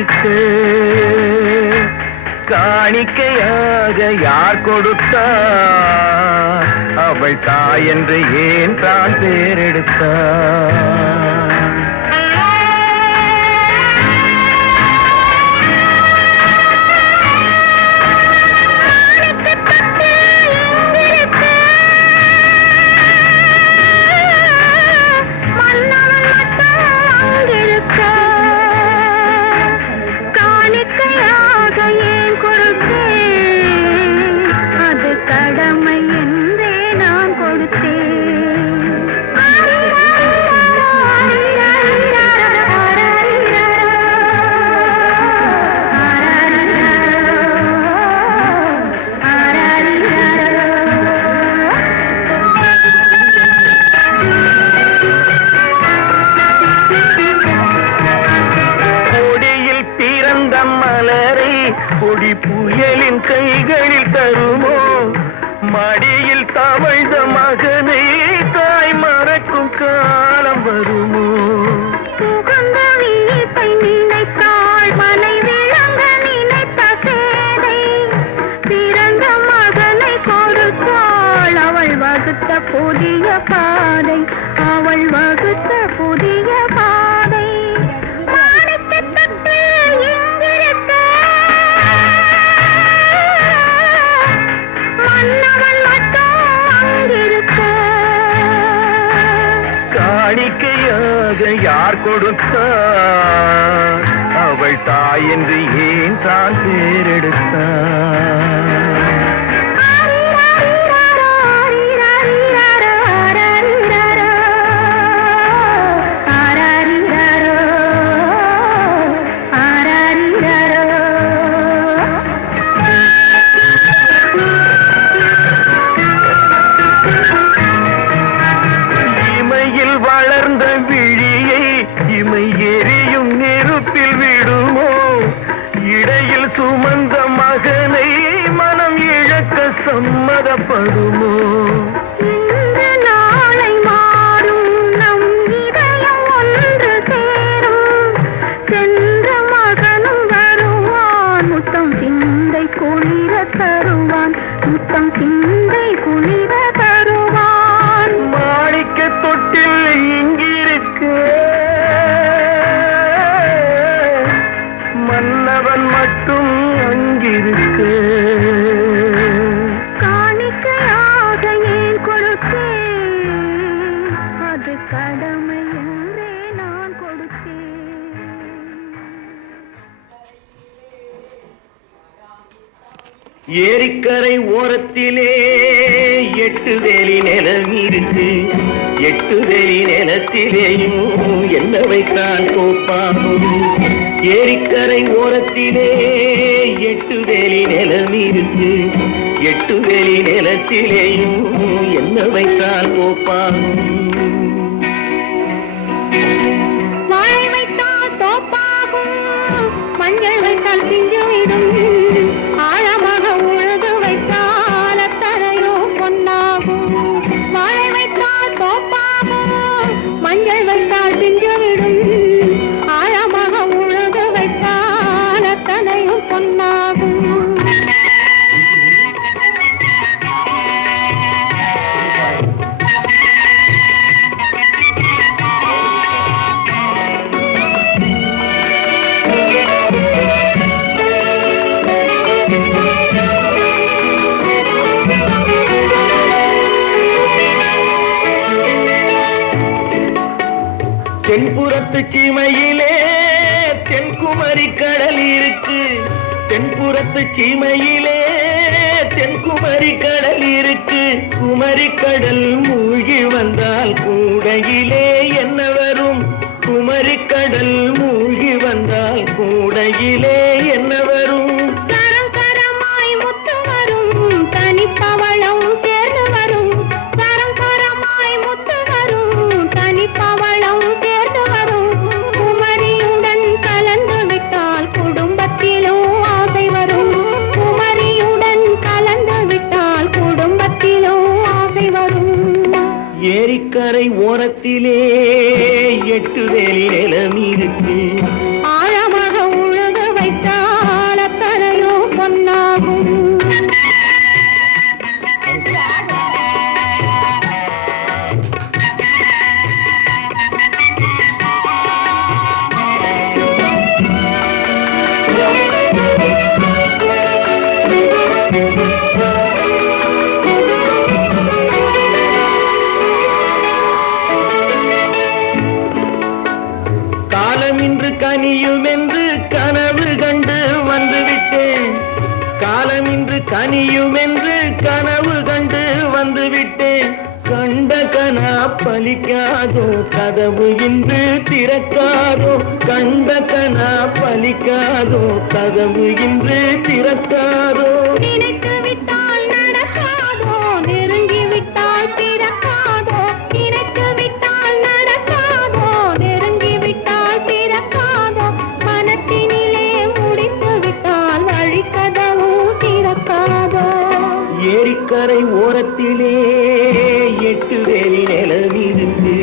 அங்கிருக்கு. காணிக்கையாக யார் கொடுத்தார்? அவள் தாய் என்று ஏன் தான் பேரெடுத்தார்? கொடி புயலின் கைகளில் தருமோ? மடியில் தவழ்ந்த மகனை தாய் மறக்கும் காலம் வருமோ? சுகந்த வீட்டை நினைத்தாள் மலை விளங்க நினைத்த சேதை. பிறந்த மகனை கொடுத்தாள் அவள் வகுத்த புதிய பாதை. அவள் வகுத்த புதிய பாதை. காணிக்கையாக யார் கொடுத்தார்? அவள் தாய் என்று ஏன் தான் பேரெடுத்தார்? வளர்ந்த விழியை இமை எரியும் நெருப்பில் விடுமோ? இடையில் சுமந்த மகனை மனம் இழக்க சம்மதப்படுமோ? இந்த நாளை மாறும் நம் இதயம் ஒன்று சேரும். சென்ற மகனும் வருவான் முத்தம் சிந்தை குளிர தருவான். முத்தம் சிந்தை குளிர தருவான். மாணிக்க தொட்டில் இங்கிருக்கு. மன்னவன் மட்டும் அங்கிருக்கு. காணிக்கையாக ஏன் கொடுத்தேன்? அது கடமை என்றே நான் கொடுத்தேன். ஏரிக்கரை ஓரத்திலே 8 வேலி நிலம் இருக்கு. 8 வேலி நிலத்திலேயும் என்ன வைத்தான் கோப்பாகும்? ஏரிக்கரை ஓரத்திலே 8 வேலி நிலம் இருக்கு. 8 வேலி நிலத்திலேயும் என்ன வைத்தான் கோப்பாகும்? வாழை வைத்தால் தோப்பாகும். மஞ்சள் வைத்தால் பிஞ்சுவிடும். ஆழமாக உழுது வைத்தால் அத்தரையோ பொன்னாகும். வாழை வைத்தால் தோப்பாகும். மஞ்சள் வைத்தால் பிஞ்சுவிடும். ஆழமாக உழுது வைத்தால் அத்தனையும் பொன்னாகும். தென்புறத்து சீமையிலே தென்குமரி கடல் இருக்கு. தென்புறத்து சீமையிலே தென்குமரி கடல் இருக்கு. குமரி கடல் மூழ்கி வந்தால் கூடையிலே என்ன வரும்? குமரி கடல் மூழ்கி வந்தால் கூடையிலே என்ன வரும்? கரங்கரமாய் முத்து வரும். தனிப்பவளம் சேர்ந்து வரும். கரங்கரமாய் முத்து வரும். தனிப்பவளம் சேர்ந்து வரும். குமரியுடன் கலந்து விட்டால் குடும்பத்திலும் ஆசை வரும். குமரியுடன் கலந்து விட்டால் குடும்பத்திலும் ஆசை வரும். ஏரிக்கரை ஓரத்திலே 8 வேலி நிலம் இருக்கு. ஆழமாக உழுது என்று கனவு கண்டு வந்துவிட்டேன், காலம் இன்று கனியும் என்று கனவு கண்டு வந்துவிட்டேன். கண்ட கனா பலிக்காதோ, கதவு இன்று திறக்காதோ, கண்ட கனா பலிக்காதோ, கதவு இன்று திறக்காதோ. நினைத்து விட்டால் நடக்காதோ, நெருங்கி விட்டால் திறக்காதோ, நினைத்து விட்டால் நடக்காதோ, நெருங்கி விட்டால் திறக்காதோ, மனத்தினிலே முடித்து விட்டால் வழிக்கதவு திறக்காதோ. ஏரிக்கரை ஓரத்திலே 8 வேலி நிலவிருக்கு,